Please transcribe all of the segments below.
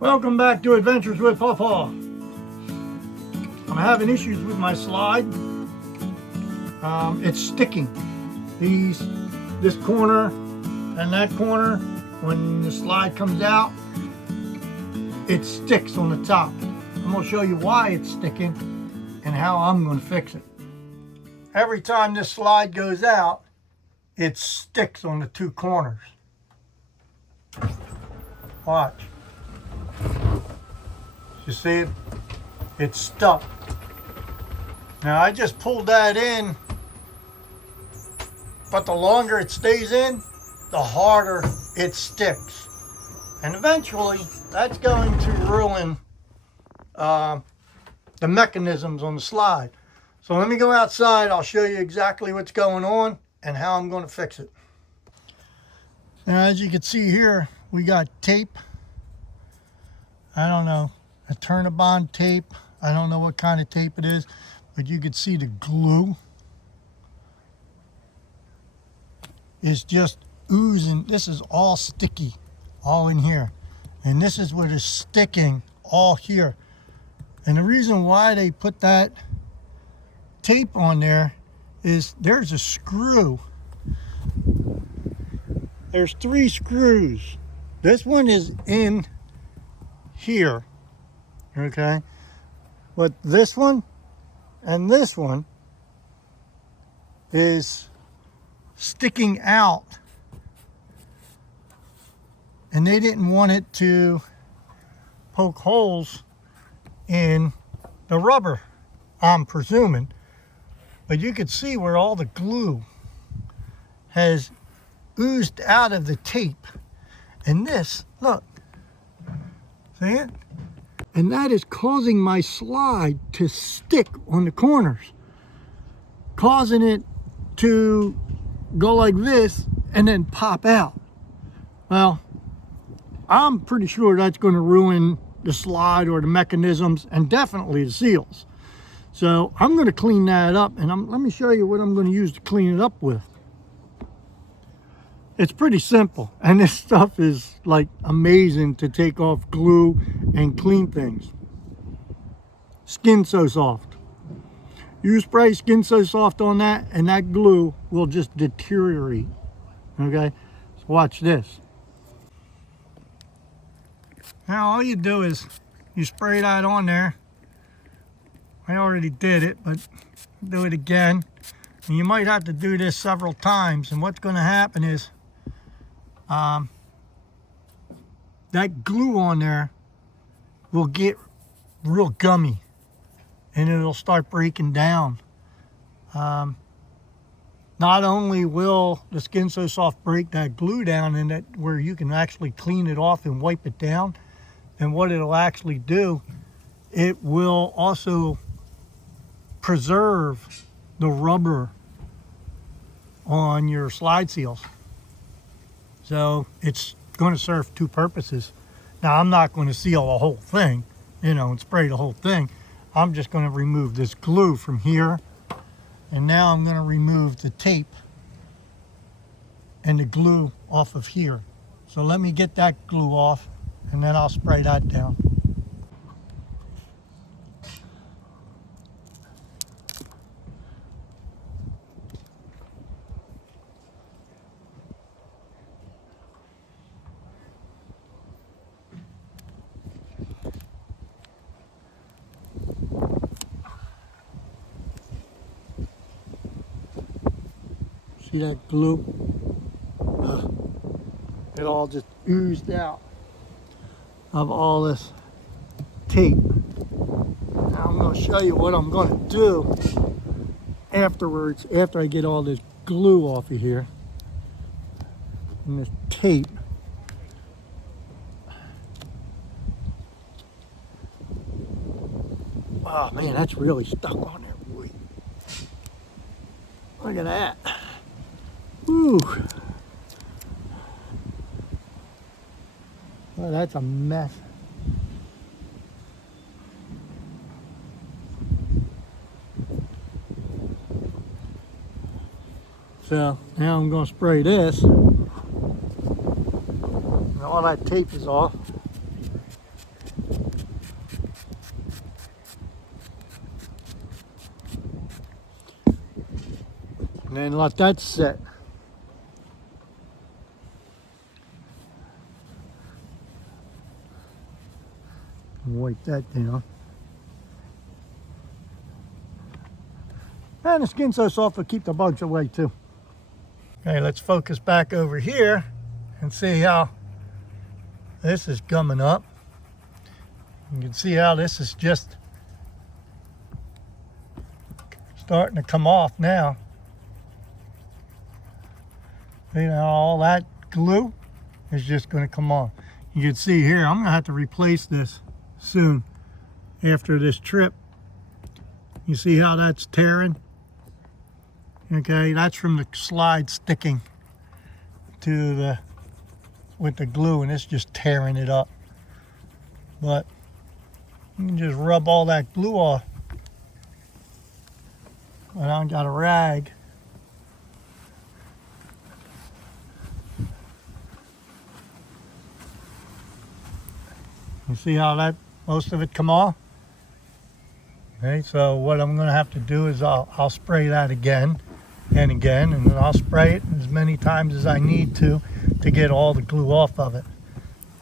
Welcome back to Adventures with Pawpaw. I'm having issues with my slide. It's sticking. This corner and that corner, when the slide comes out, it sticks on the top. I'm going to show you why it's sticking and how I'm going to fix it. Every time this slide goes out, it sticks on the two corners. Watch. You see it? It's stuck. Now I just pulled that in, but the longer it stays in, the harder it sticks. And eventually, that's going to ruin the mechanisms on the slide. So let me go outside. I'll show you exactly what's going on and how I'm going to fix it. Now, as you can see here, we got tape. I don't know, a Turnabond tape. I don't know what kind of tape it is, but you can see the glue is just oozing. This is all sticky, all in here. And this is what is sticking all here. And the reason why they put that tape on there is there's a screw. There's 3 screws. This one is in here, okay? But this one and this one is sticking out. And they didn't want it to poke holes in the rubber, I'm presuming. But you can see where all the glue has oozed out of the tape. And this, look, see it? And that is causing my slide to stick on the corners, causing it to go like this and then pop out. Well, I'm pretty sure that's going to ruin the slide or the mechanisms and definitely the seals. So I'm going to clean that up, and let me show you what I'm going to use to clean it up with. It's pretty simple, and this stuff is like amazing to take off glue and clean things. Skin So Soft. You spray Skin So Soft on that, and that glue will just deteriorate. Okay, so watch this. Now all you do is you spray that on there. I already did it, but do it again. And you might have to do this several times, and what's going to happen is that glue on there will get real gummy and it'll start breaking down. Not only will the Skin So Soft break that glue down and that where you can actually clean it off and wipe it down, and what it'll actually do, it will also preserve the rubber on your slide seals. So it's going to serve 2 purposes. Now I'm not going to seal the whole thing, and spray the whole thing. I'm just going to remove this glue from here. And now I'm going to remove the tape and the glue off of here. So let me get that glue off, and then I'll spray that down. See that glue? It all just oozed out of all this tape. Now I'm going to show you what I'm going to do afterwards, after I get all this glue off of here and this tape. Oh man, that's really stuck on there. Boy. Look at that. Ooh. Well, that's a mess. So now I'm going to spray this. And all that tape is off. And then let that set. Wipe that down. And the skin's so soft it'll keep the bugs away too. Okay, let's focus back over here and see how this is gumming up. You can see how this is just starting to come off now. You know, all that glue is just going to come off. You can see here, I'm going to have to replace this soon after this trip. You see how that's tearing? Okay, that's from the slide sticking to the with the glue, and it's just tearing it up. But you can just rub all that glue off. And I got a rag. You see how that most of it come off? Okay, so what I'm going to have to do is I'll spray that again and again, and then I'll spray it as many times as I need to get all the glue off of it.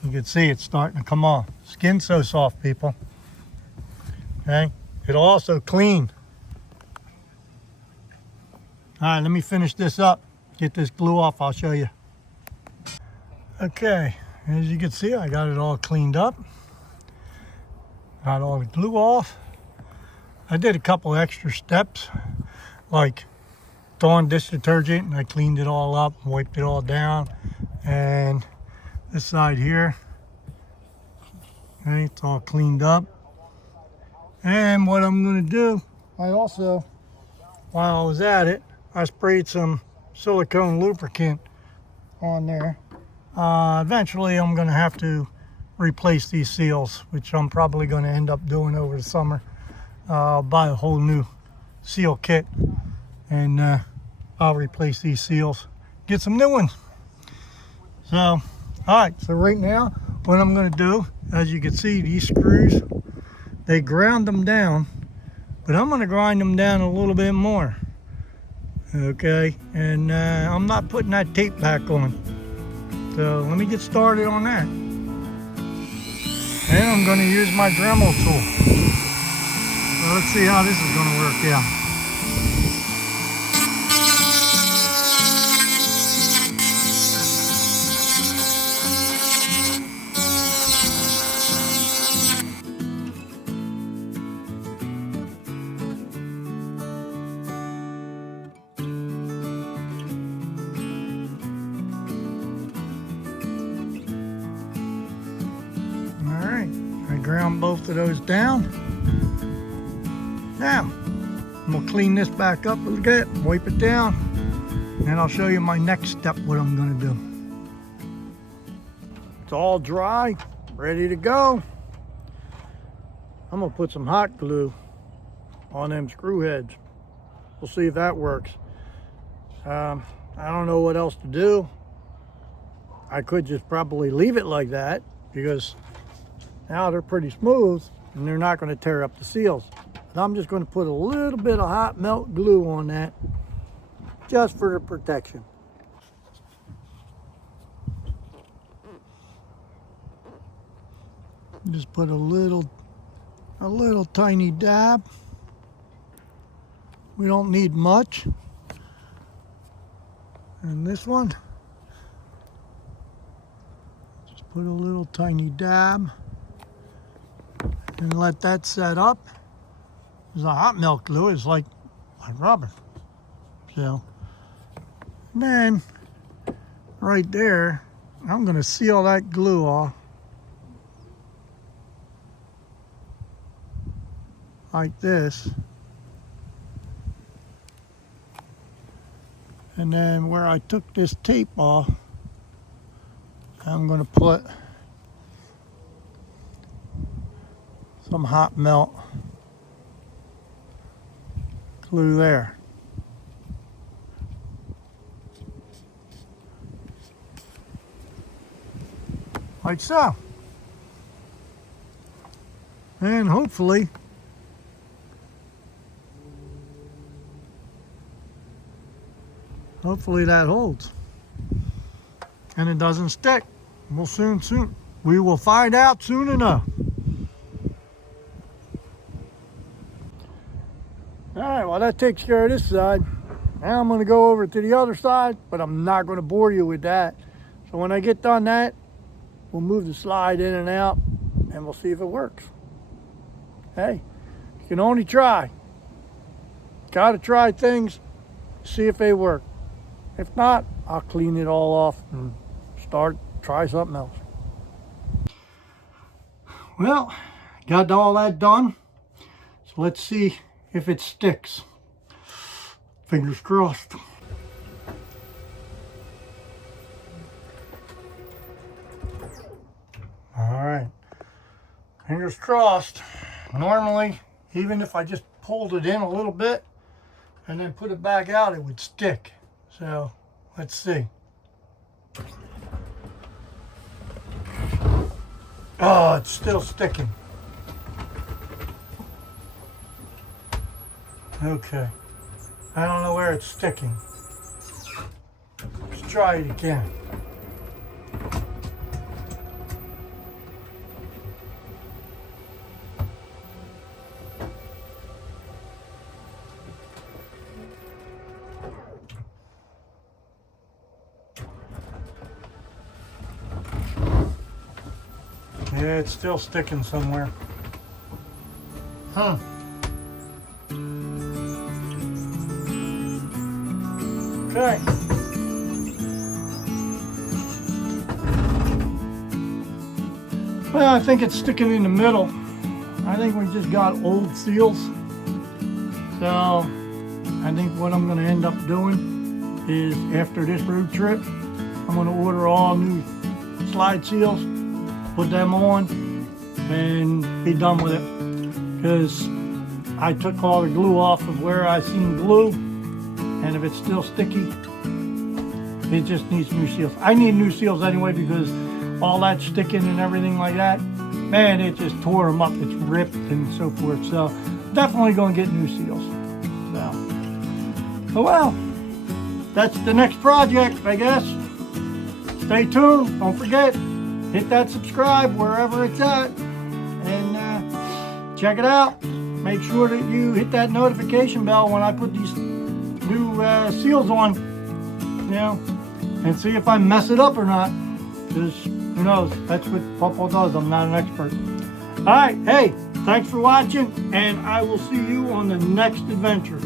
You can see it's starting to come off. Skin's so soft, people. Okay, it'll also clean. All right, let me finish this up. Get this glue off, I'll show you. Okay, as you can see, I got it all cleaned up. Got all the glue off. I did a couple extra steps, like Dawn dish detergent, and I cleaned it all up, wiped it all down. And this side here, okay, it's all cleaned up. And what I'm going to do, I also, while I was at it, I sprayed some silicone lubricant on there. Eventually I'm going to have to replace these seals, which I'm probably going to end up doing over the summer. I'll buy a whole new seal kit, and I'll replace these seals, get some new ones. So, all right, so right now what I'm going to do, as you can see, these screws, they ground them down, but I'm going to grind them down a little bit more. Okay, and I'm not putting that tape back on. So let me get started on that. And I'm going to use my Dremel tool. So let's see how this is going to work out. Ground both of those down. Now, I'm going to clean this back up a little bit, wipe it down, and I'll show you my next step, what I'm going to do. It's all dry, ready to go. I'm going to put some hot glue on them screw heads. We'll see if that works. I don't know what else to do. I could just probably leave it like that, because now they're pretty smooth and they're not going to tear up the seals. But I'm just going to put a little bit of hot melt glue on that just for the protection. Just put a little tiny dab. We don't need much. And this one, just put a little tiny dab. And let that set up. Because the hot melt glue is like rubber. So, then right there, I'm going to seal that glue off like this. And then where I took this tape off, I'm going to put some hot melt glue there. Like so. And hopefully Hopefully that holds. And it doesn't stick. We will find out soon enough. All right, well that takes care of this side. Now I'm going to go over to the other side, but I'm not going to bore you with that. So when I get done that, we'll move the slide in and out, and we'll see if it works. Hey, you can only try. Got to try things, see if they work. If not, I'll clean it all off and try something else. Well, got all that done. So let's see if it sticks. Fingers crossed. All right, fingers crossed. Normally, even if I just pulled it in a little bit and then put it back out, it would stick. So let's see. Oh, it's still sticking. Okay. I don't know where it's sticking. Let's try it again. Yeah, it's still sticking somewhere. Huh. Okay. Well, I think it's sticking in the middle. I think we just got old seals. So I think what I'm going to end up doing is after this road trip, I'm going to order all new slide seals, put them on, and be done with it. Because I took all the glue off of where I seen glue, and if it's still sticky, it just needs new seals. I need new seals anyway because all that sticking and everything like that, man, it just tore them up. It's ripped and so forth. So definitely going to get new seals. So well, that's the next project, I guess. Stay tuned. Don't forget, hit that subscribe wherever it's at, and check it out. Make sure that you hit that notification bell when I put these new seals on, you know, and see if I mess it up or not, because who knows, that's what Popo does. I'm not an expert. All right, hey, thanks for watching, and I will see you on the next adventure.